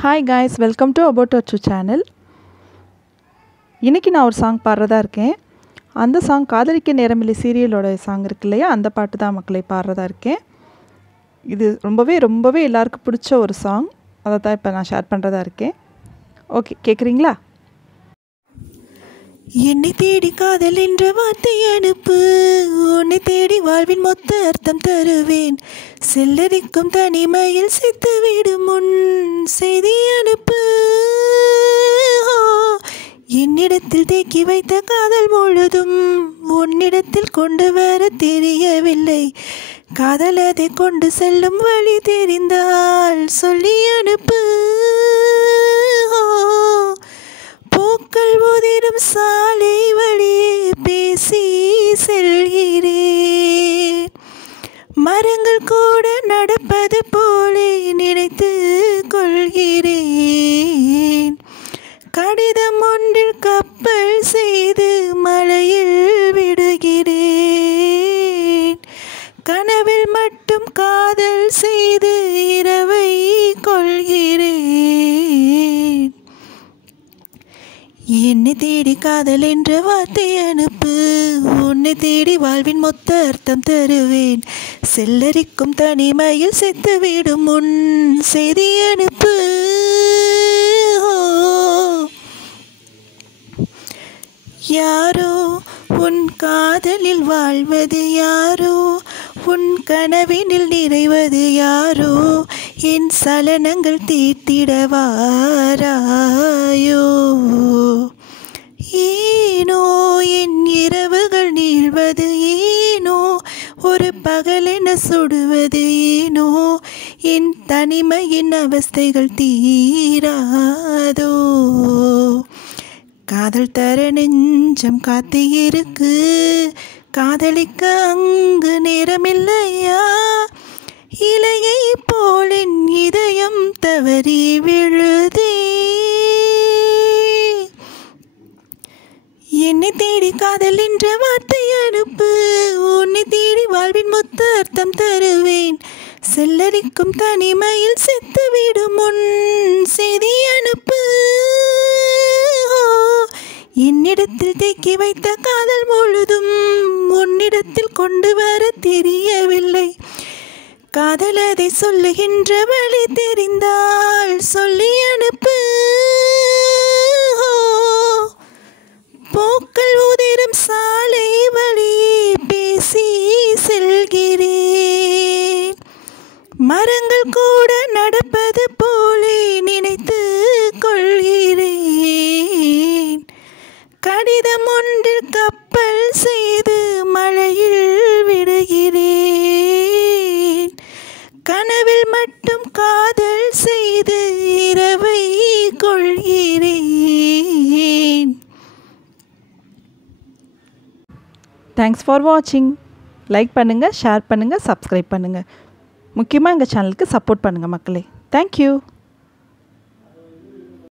Hi guys, welcome to About Achu channel. இன்னைக்கு நான் ஒரு சாங் பாடுறதா இருக்கேன். அந்த சாங் காதலிக்க நேரமில்லை சீரியலோட சாங் இருக்கு இல்லையா, அந்த பாட்டு தான் மக்களை பாடுறதா இருக்கேன். இது ரொம்பவே எல்லாருக்கும் பிடிச்ச ஒரு சாங். அதை தான் இப்போ நான் ஷேர் பண்ணுறதா இருக்கேன். ஓகே, கேட்குறீங்களா? என்னை தேடி காதல் என்ற வார்த்தை அனுப்பு, உன்னை தேடி வாழ்வின் மொத்த அர்த்தம் தருவேன், செல்லரிக்கும் தனிமையில் செத்துவிடும் முன் செய்தி அனுப்பு. என்னிடத்தில் தேக்கி வைத்த காதல் முழுதும் உன்னிடத்தில் கொண்டு வர தெரியவில்லை, காதல் அதை கொண்டு செல்லும் வழி தெரிந்தால் சொல்லி அனுப்பு. பூக்கள் உதிரும் சாலை வழியே பேசி செல்கிறேன், மரங்கள் கூட நடப்பது போலே நினைத்து கொள்கிறேன், கடிதம் ஒன்றில் கப்பல் செய்து மலையில் விடுகிறேன், கனவில் மட்டும் காதல் செய்து இரவை கொள்கிறேன். என்னை தேடி காதல் என்ற வார்த்தை அனுப்பு, உன்னை தேடி வாழ்வின் மொத்த அர்த்தம் தருவேன், செல்லரிக்கும் தனிமையில் செத்துவிடும் முன் செய்தி அனுப்பு. யாரோ உன் காதலில் வாழ்வது யாரோ, உன் கனவினில் நிறைவது யாரோ, என் சலனங்கள் தீர்த்திடவாராயோ. ஏனோ என் இரவுகள் நீள்வது ஏனோ, ஒரு பகலென சுடுவது ஏனோ, என் தனிமையின் அவஸ்தைகள் தீராதோ. காதல் தர நெஞ்சம் காத்து இருக்கு, காதலிக்க அங்கு நேரமில்லையா, இலையை போல் என் இதயம் தவறி விழுதே. என்னை தேடி காதல் என்ற வார்த்தை அனுப்பு, உன்னை தேடி வாழ்வின் மொத்த அர்த்தம் தருவேன், செல்லரிக்கும் தனிமையில் செத்துவிடும் முன் செய்தி அனுப்பு. என்னிடத்தில் தேக்கி வைத்த காதல் முழுதும் உன்னிடத்தில் கொண்டு வர தெரியவில்லை, காதல் அதை சொல்லுகின்ற வழி தெரிந்தால் சொல்லி அனுப்பு. பூக்கள் உதிரும் சாலை வழியே பேசி செல்கிறேன், மரங்கள் கூட நடப்பது போலே நினைத்து கொள்கிறேன், கடிதம் ஒன்றில் கப்பல் செய்து மழையில் விடுகிறேன், கனவில் மட்டும் காதல் செய்து இரவை கொள்கிறேன். தேங்க்ஸ் ஃபார் வாட்சிங். லைக் பண்ணுங்கள், ஷேர் பண்ணுங்கள், சப்ஸ்கிரைப் பண்ணுங்கள். முக்கியமாக எங்கள் சேனலுக்கு சப்போர்ட் பண்ணுங்கள் மக்களே. தேங்க்யூ.